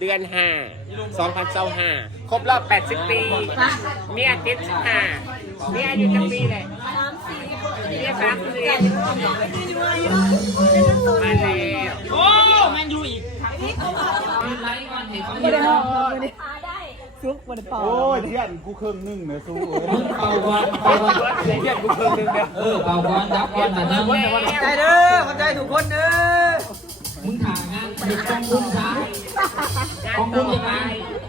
เดือน5 2025ครบรอบ80 ปีเมีย75เมียอายุจักปีเลยเมีย34มาแล้วโอ้มันอยู่อีกไม่ได้นอนไม่ได้ซุกไม่ได้เป่าโอ้ยเทียนกูเครื่องนึ่งเนี่ยสู้เป่าก่อนเป่าก่อนเทียนกูเครื่องนึงเนี่ยเป่าก่อนดับก่อนแต่นั่งใจเด้อเข้าใจทุกคนเด้อมึงถ่ายงานเด็กกองบุญซ้ายกองบุญยังไง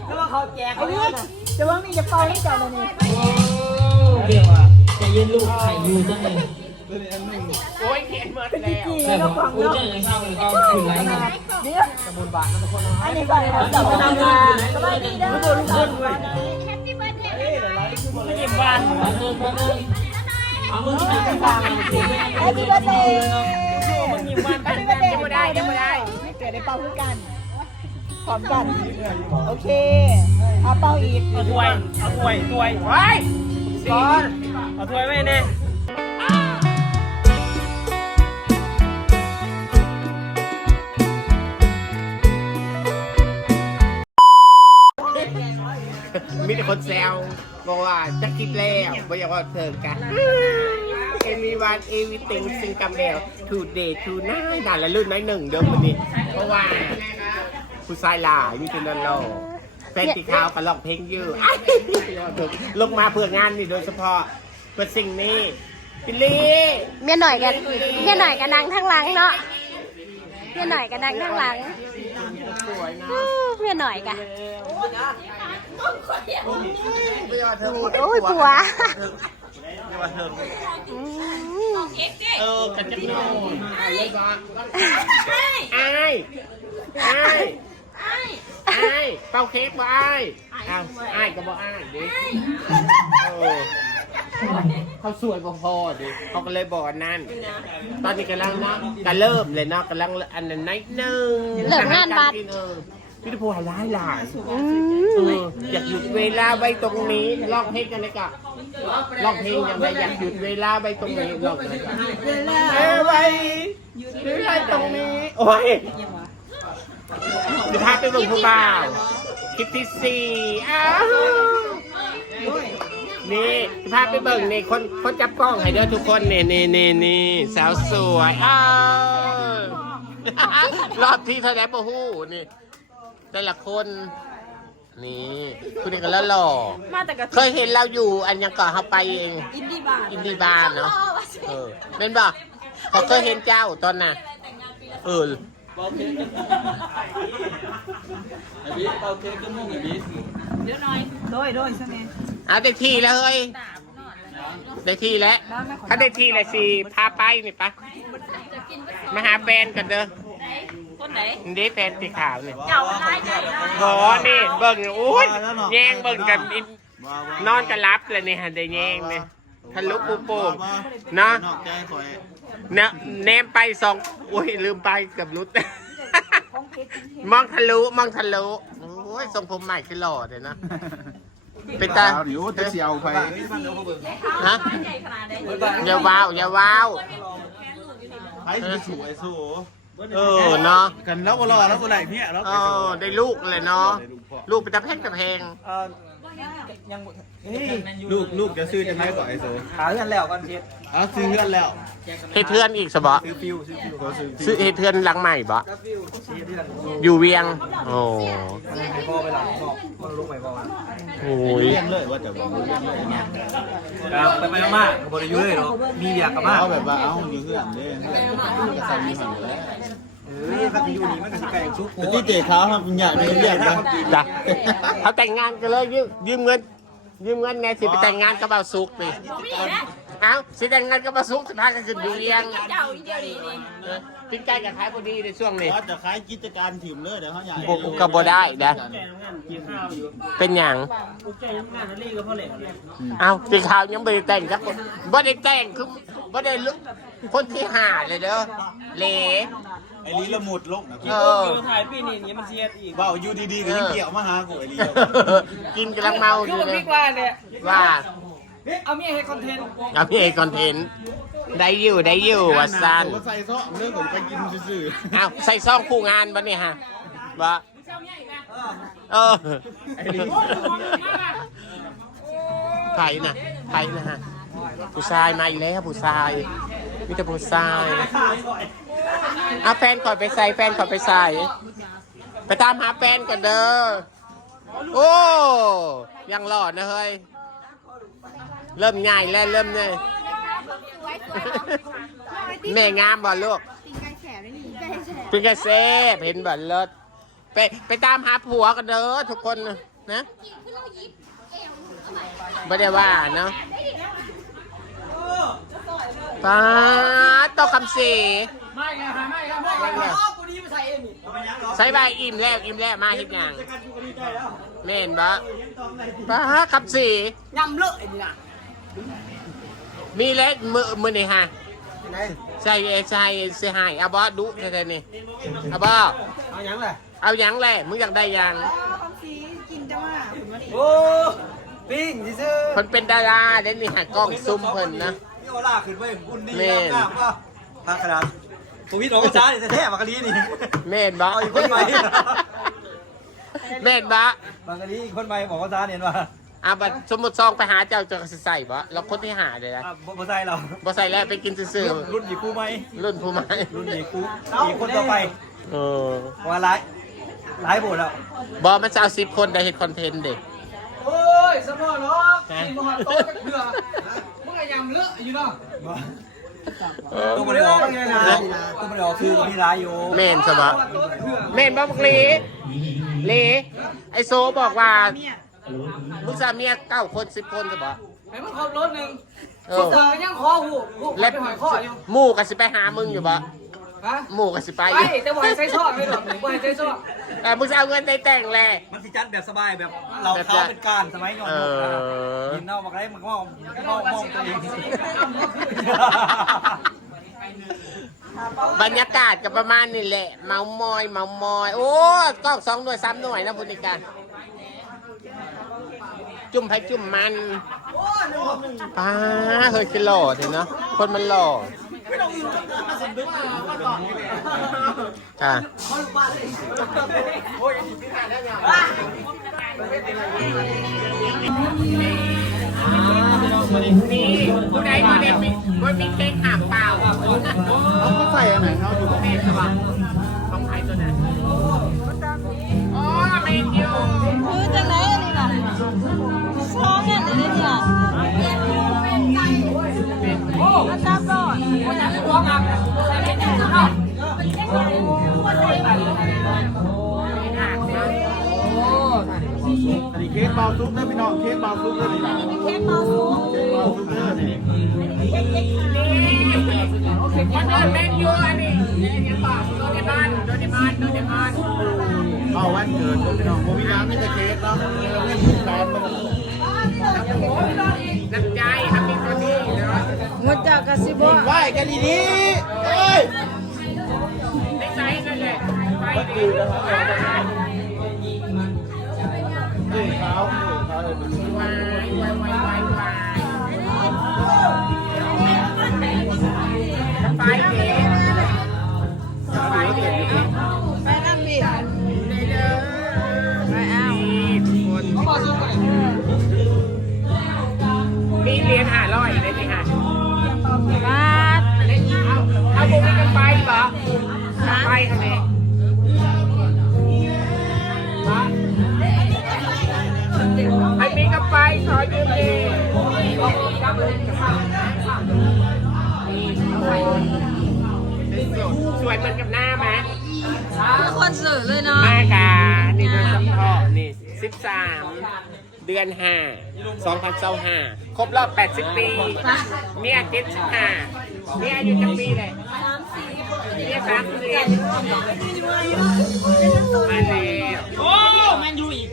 แล้วว่าเขาแจกเขาเนี่ยจะว่ามีจะเป่าให้เจ้าเลยนี่เดี๋ยวอ่ะจะยืนลูกไข่ยูจังเลยโอ้ยเขียนหมดแล้วแต่บอกอุ้ยจะยังเข้าเลยก็ขึ้นไรนะเดี๋ยวสมุนบาททุกคนอันนี้ก่อนเราจะมาทำงานสบายดีเด้อทุกคนเลยไม่ยิ้มบ้านเอามือที่ไหนบ้างแฮปปี้เบิร์ดเดย์มึงยิ้มบ้านแฮปปี้เบิร์ดเดย์ยังไม่ได้ไม่เกิดได้เป่าคู่กันพร้อมกันโอเคเอาเป่าอีกเอาถ้วยไว้ก่อนเอาถ้วยไว้เนี่ยมีแต่คนแซวบอกว่าจะคิดแล้วไม่อยากว่าเธอกันeveryone everything ซึ่งกำเดียว today tonight ด่านละลื่นน้อยหนึ่งเดิมวันนี้เพราะว่าผู้ชายหล่าอยู่ที่นั่นเราแฟนที่ขาวก็ร้องเพลงอยู่ลงมาเพื่องานนี่โดยเฉพาะเพื่อสิ่งนี้ปิลี่เมียหน่อยกันนั่งทั้งหลังเนาะเมียหน่อยกันนั่งทั้งหลังเมียหน่อยกันโอ้ยผัวกันจะนอนไอ้เป่าเค้กบ่ไอ้ก็บ่ไอ้ดิเขาสวยพอดิเขาก็เลยบอกนั่นตอนนี้กำลังนะก็เริ่มเลยเนาะกำลังอันนั้นนิดนึงเริ่มงานบัดพี่ตะพูหลายอยากหยุดเวลาไว้ตรงนี้ร้องเพลงกันเลยกะร้องเพลงยังไงอยากหยุดเวลาไว้ตรงนี้ร้องเลยไว้หยุดเวลาตรงนี้โอ้ยจะพาไปเบิ่งผู้บ่าวคลิปที่4นี่จะพาไปเบิ่งนี่คนจับกล้องให้เด้อทุกคนนี่สาวสวยรอบที่เท่าไหร่บ่ฮู้นี่แต่ละคนนี่คุณนี่ก็แล้วหล่อเคยเห็นเราอยู่อันยังก่อเขาไปเองอินดี้บานเนาะเป็นบ่เขาเคยเห็นเจ้าตอนน่ะไอ้บิ๊กเป่าเค้กก็มุ่งไอ้บิ๊กเดี๋ยวหน่อยโดยซะเนี่ยได้ที่แล้วเฮ้ยได้ที่แล้วถ้าได้ที่เลยสิพาไปนี่ปะมาหาแฟนกันเด้อคนไหนนี่แฟนสีขาวนี่เก่าร้ายใจบอนี่เบิ่งอุ้ยแย่งเบิ่งกันนอนกันรับเลยนี่ฮะได้แย่งนี่ทะลุปูโป่งเนาะเนี่ยแนมไป2อุ้ยลืมไปกับรุดมองทะลุโอ้ยทรงผมใหม่คือหล่อเลยนะเป็นตาเดี๋ยวจะเสียวไปฮะอย่าว้าวไอ้สวยสู้เนาะกันแล้วก็รอแล้วก็ไหลเนี่ยแล้วได้ลูกเลยเนาะลูกเป็นตะแพงลูกจะซื้อจะไม่ก่อนไอ้โซ่หาเงินแล้วก่อนเช็ดซื้อเงินแล้วเฮ็ดเทือนอีกสบะซื้อเฮ็ดเทือนหลังใหม่บะอยู่เวียงโอ้พ่อไปหลังพ่อลูกไปพ่อมาโอ้ยเลี้ยงเลยว่าแต่ว่าเลี้ยงเลยไปมากบริยุเลยเนาะมีอยากกับมากเอาแบบว่าเอาอยู่เพื่อนเด้ก็ใส่มีหันเลยถ้าไปอยู่นี่มันก็สิไก่ชุบโที่เตะเขาครับอยากเรียกนะจ้ะเขาแต่งงานกันเลยยืมเงินไงสิไปแต่งงานกับบ่าวสุกนี่เอ้าสิแต่งงานกับบ่าวสุกสุดท้ายก็คืออยู่เวียงปิ้งไก่กับขายพอดีในช่วงนี้จะขายกิจการถิ่มเลยเดี๋ยวเขาอยากบุกกับบ่ได้นะเป็นอย่างเอ้าตีข่าวยังไม่ได้แต่งครับบ่ได้แต่งคือบ่ได้คนที่5เลยเด้อเละไอ้ลีละมุดลงถ่ายปีนี้นี่มันเสียอีกเบาอยู่ดีๆก็ยังเกี่ยวมาหากูไอ้ลีกินกำลังเมาอยู่เลยว่าเอามีไอ้คอนเทนต์ได้อยู่ว่าซันใส่ซ่องเรื่องผมไปกินซื่ออ้าวใส่ซ่องคู่งานบ้านี่ฮะบ้า เออไผ่นะไผ่นะฮะผู้ชายมาอีกแล้วผู้ชายมีแต่ผู้ชายเอาแฟนก่อนไปใส่แฟนก่อนไปใส่ไปตามหาแฟนก่อนเด้อโอ้ยังหล่อนะเฮ้ยเริ่มใหญ่แล้วเริ่มเนี่ยแม่งามบ่ลูกเป็นกระเซบเห็นบ่เลิศไปตามหาผัวกันเด้อทุกคนนะไม่ได้ว่าเนาะป้าต่อคำสีไม่ใช้ใบอิ่มแล้วมาเห็นยังเม่นบ่ป้าคำสียำเลอะนี่นะมีเล็กมือนี่ฮะใช่เสียหายเอาบอดุแค่นี้เอาบอเอายังแหละมึงอยากได้ยังโอ้ปิ้งดิซื้อคนเป็นดาราเด่นนี่หากล้องซุ่มเพิ่นนะนี่โอล่าขึ้นไปอุ่นดีงามป่ะพาขนาดตัววิทย์ของจ้าเนี่ยแท้ๆมากระดีนี่เม่นบ่อีกคนใหม่เม่นบ่มากระดีอีกคนใหม่บอกว่าจ้าเนี่ยว่าบัดสมมุติซองไปหาเจ้าจะใส่บ่เราคนที่หาเลยนะบ่ใส่เราบ่ใส่แล้วไปกินซื่อรุ่นหยีกูไหมรุ่นผู้ไหมรุ่นหยีกูอีกคนต่อไปว่าหลายโบดแล้วบ่มันจะเอา10 คนได้เฮ็ดคอนเทนต์เด็กโอ้ยสมอหรอกกินมหาโต๊ะเถื่อมึงไอ้ยำเลอะอยู่เนาะตู้มันออกตู้มันออกคือมีร้ายอยู่เม่นสบะเม่นบ่บักลีไอโซบอกว่ามึงสาเมีย9 คน10 คนสบะไอ้มึงขับรถหนึ่งยังคอหูและไปหอยข้ออยู่หมู่กันสิไปหามึงอยู่บ่หมู่กันสิไปแต่บ่ให้ใช้ชอบไม่หรอกบ่ให้ใช้ชอบมึงจะเอาเงินได้แต่งแหละมันสิจัดแบบสบายแบบเราเขาเป็นการสมัยก่อนยินเน่าบอกอะไรมึงมองตัวเองบรรยากาศก็ประมาณนี้แหละเมามอยโอ้กล้อง2 หน่วย 3 หน่วยนะพุนิกาจุ่มไผ่จุ่มมันป้าเฮ้ยคือหล่อเถอะเนาะคนมันหล่อค่ะนี่ผู้ใดมาเด็กมีเค้กหามเปล่าเขาใส่อันไหนเขาดูเมนสว่างต้องใช้ตัวไหนอ๋อเมนยูคือจังไหนอันนี้ล่ะซ้อมกันเลยเนี่ยโอ้กระชับก่อนหัวงับอันนี้เค้กเบาซุปนะพี่น้องเค้กเบาซุปเลยเค้กเมาซุปนี่คนอื่นเมนยูอันนี้ยังบอกโดเรมอนเอาวันเกิดพี่น้องโมวิน้ำไม่ใช่เค้กเนาะเล่นทุกการมันน้ำใจทำมีตัวนี้เนาะงดจากกระซิบไหวกันดีๆเอ้ยได้ใจนั่นแหละไปดีเขาวายไปเด็กไปนั่งดิไปเอาคนมีเหรียญ500ได้ไหมฮะบ้าเอาบุกกันไปเหรอไปกันเลยไอ้มีกันไปขอยืมดิสวยเหมือนกับหน้าไหมคนสื่อเลยเนาะมากานี่โดยเฉพาะนี่13 เดือน 5 2025ครบรอบ80 ปีเมีย75เมียอายุจักปีเลยเมีย34มาแล้วโอ้มันอยู่อีก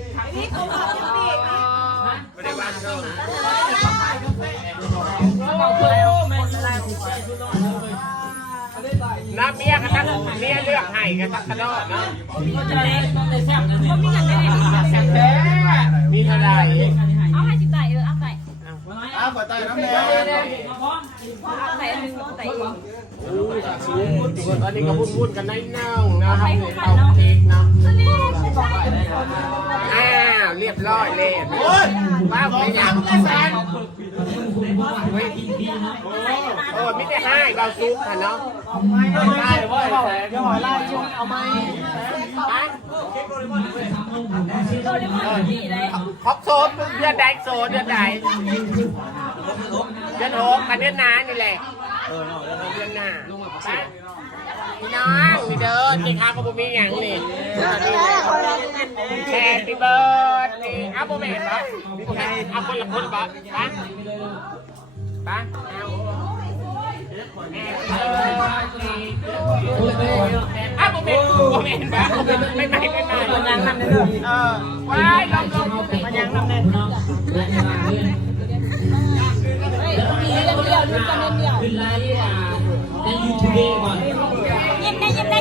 ไม่ได้ว่าเขาน้ำเมียกันทั้งเมียเลือกให้กันทั้งกระโดดเนาะมีเท่าไหร่เอาให้จิตใจเอาไปขอใจน้ำแดงใส่อันนึงใส่อีก ตอนนี้ก็วุ่นๆกันนิดนึงนะครับในเตาเค้กเนาะอ้าวเรียบร้อยเลยว้าวไม่อยากแซนไม่ได้ให้เราซุปค่ะเนาะได้ว่าแซนก็หอยไล่ยุ่งเอาไหมครบโซนเดือนใดโซนเดือนใดเดือน6กับเดือนหน้านี่แหละเดือนหน้าพี่น้องนี่เด้อที่ข้าวก็บ่มีอย่างนี่แฮปปี้เบิร์ดนี่เอาโมเมนต์ปะเอาคนละคนปะปะปะเอาโมเมนต์ปะไม่มันยังนำเด้อว้ายลองมันยังนำเด้อ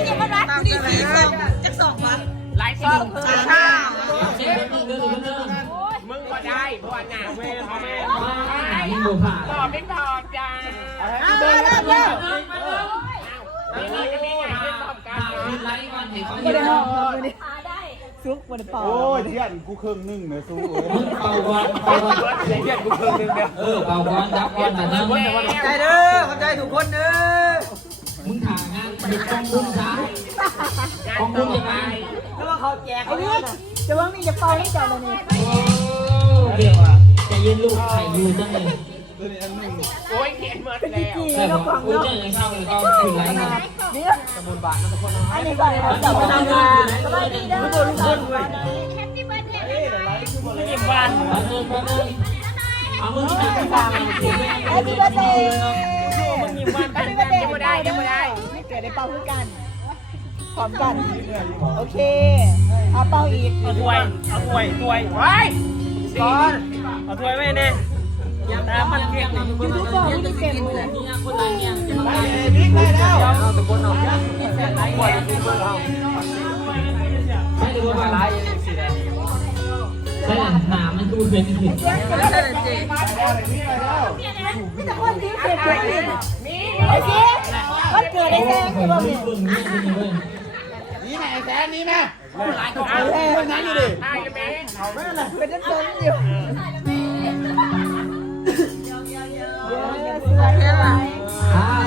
ยิ้มมันรักดีสีส้มจักสองวะ ไลฟ์ซ่องมึงก็ได้เพราะว่าหนาเว้ยพ่อแม่ตอบไม่ตอบจ้าเดินแล้วนี่จะมีไงไม่ตอบกันไลฟ์ก่อนเห็นเขา ไม่ได้ห้องไม่ได้ซุกมันเป่า โอ้ยเทียนกูครึ่งนึงเนี่ยสู้ เป่าก่อน เทียนกูครึ่งนึงเนี่ย เป่าก่อนดับก่อนแต่นั้น ใจเด้อเข้าใจทุกคนเด้อ มึงถ่ายงานหยุดกองบุญซะกองบุญยังไง แล้วว่าเขาแจกไอ้นี่จะว่ามีจะเป่าให้เจ้าเลยนี่ เดี๋ยวจะยืนลูกไข่ยูจังเลย โอ้ยเขียนหมดแล้ว แต่บอกกูจะยังเข้าเลยก็คือไรนะ เดี๋ยวสมุนบาทนะทุกคนอันนี้ก่อนเราจับมาทำงานสบายดีเด้อทุกคนยิ้มหวานเอามือที่ทำ แฮปปี้เบิร์ดเดย์ มึงยิ้มวันกันยังไม่ได้ไม่เกิดได้เป่าคู่กันพร้อมกันโอเคเอาเป่าอีกเอาถ้วยไว้ก่อนเอาถ้วยไว้เนี่ยแต่มันเก่ง ยูทูบเบอร์ที่เก่งเลย คนไรเนี่ย บิ๊กได้แล้ว เอาตะโกนออกไล่หมดทุกคนเอา ไม่รู้ว่าไรใช่หนามันดูเป็นผิด มีแต่คนที่เกิดขึ้นไอ้เจ๊มันเกิดได้แซงใช่ป่ะเนี่ย นี่แม่แสนนี่แม่ เอาเลยนั่นอยู่ดิได้ไหม ไม่เป็นไรเกิดจะเกิดอยู่สวยเลยว่ะ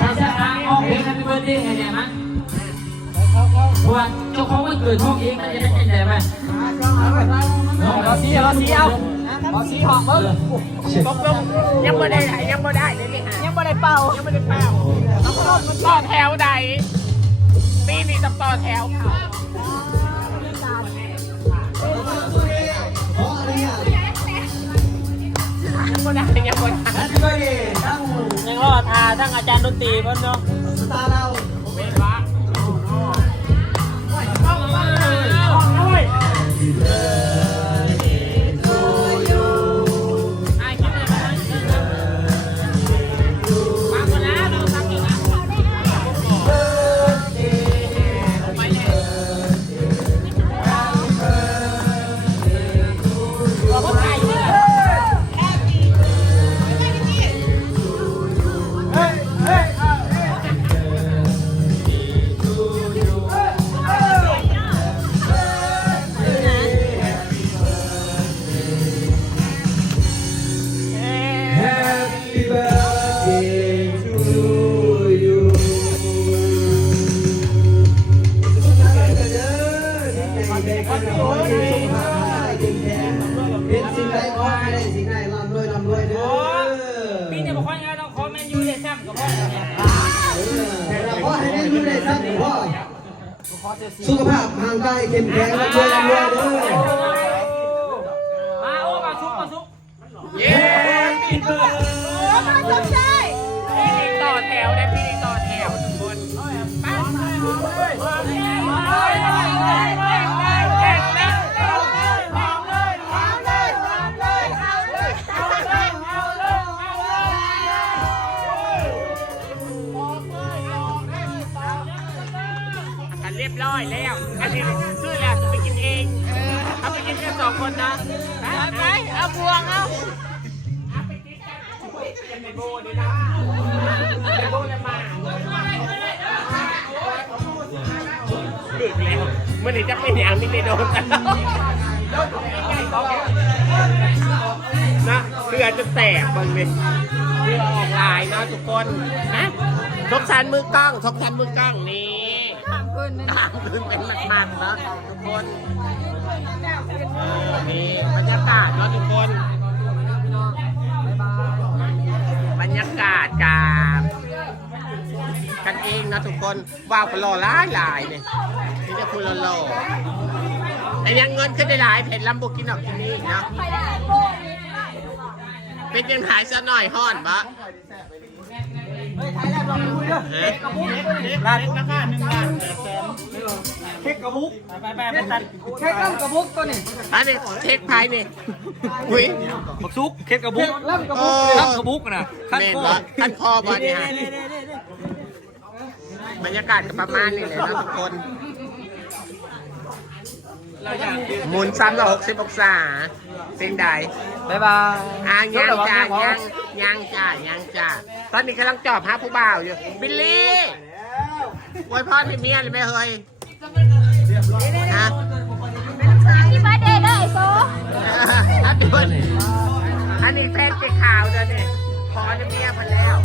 ถ้าจะออกเพลง Happy Birthday ไงเนี่ยมั้งเพราะว่าเจ้าของวันเกิดห้องเองมันจะได้ยังไงไหมเราสีเอาหอกมึง ตกลงยังไม่ได้เลยนี่ฮะ ยังไม่ได้เป่า ต่อแถวใดปีนี้ต้องต่อแถวยังไม่ได้ยังรอดทั้งอาจารย์ดนตรีเพิ่นเนาะ สตาร์เรา ไม่ว่า เป็นสิ่งใดก็ไม่ได้สิ่งใดร่ำรวยเด้อ พี่จะบอกว่าไงต้องขอแมนยูได้แชมป์กับพ่อเนี่ย แต่พ่อให้ได้รู้ได้สักพ่อสุขภาพร่างกายเข้มแข็งและรวยเด้อ มาโอ้มาซุก เย้ปีเตอร์ มาสมใจ ต่อแถวได้พี่ต่อแถวทุกคนเรียบร้อยแล้วอันนี้ซื้อแล้วจะไปกินเองเอาไปกินแค่2 คนนะไปเอาพวงเอาไปกินกันในโบนี่นะในโบเลยมา ดึกแล้วเมื่อนี้จะเป็นอย่างนี้ไม่โดนกันนะเพื่อจะแตกบางเลยเพื่อออกลายเนาะทุกคนนะทบชันมือกล้องทบชันมือกล้องนี่ต่างขึ้นเป็นมันๆเนาะทุกคนนี่บรรยากาศเนาะทุกคนบรรยากาศกันเองนะทุกคนว้าวก็รอหลายเนี่ยนี่จะคุณรอแต่ยังเงินขึ้นได้หลายเพจลัมโบกินออกที่นี่เนาะเป็นยังหายซะหน่อยห่อนบะเฮ้ยราคา1 ล้าน เค้กกระบุกไปตัดเค้กล่ำกระบุกตัวนี้ อันนี้เช็คภายนี่อุ้ย บักซุกเค้กกระบุกล่ำกระบุกล่ำกระบุกนะขั้น เมน คอ วะขั้นคอบอลเนี่ยบรรยากาศก็ประมาณนี้เลยนะทุกคนหมุน360 องศาสิ่งใด บ๊ายบาย ยังจ้าตอนนี้กำลังจอบหาผู้บ่าวอยู่บิลลี่อวยพรให้เมียเลยไหมเฮ้ยฮะ ที่บ้านเดย์ได้โซ อันนี้แฟนเจ๊ขาวเดี๋ยวนี้ขอให้เมียพันแล้ว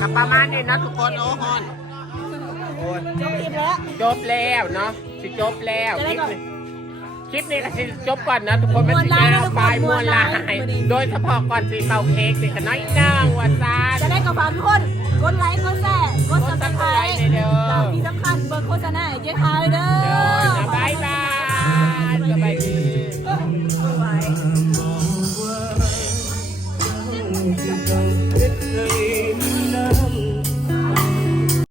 กับประมาณนี้นะทุกคนโอ้ฮอน จบแล้วเนาะสิจบแล้วคลิปนี้ก็สิจบก่อนนะทุกคนมันสิยาวไปมวนลายโดยเฉพาะก่อนสิเป่าเค้กสิกันน้อยนั่งวันซา จะได้กับฝากทุกคนกดไลค์กดแชร์กดซับสไครต์ที่สำคัญเบอร์โฆษณาเจ๊ทายเด้อ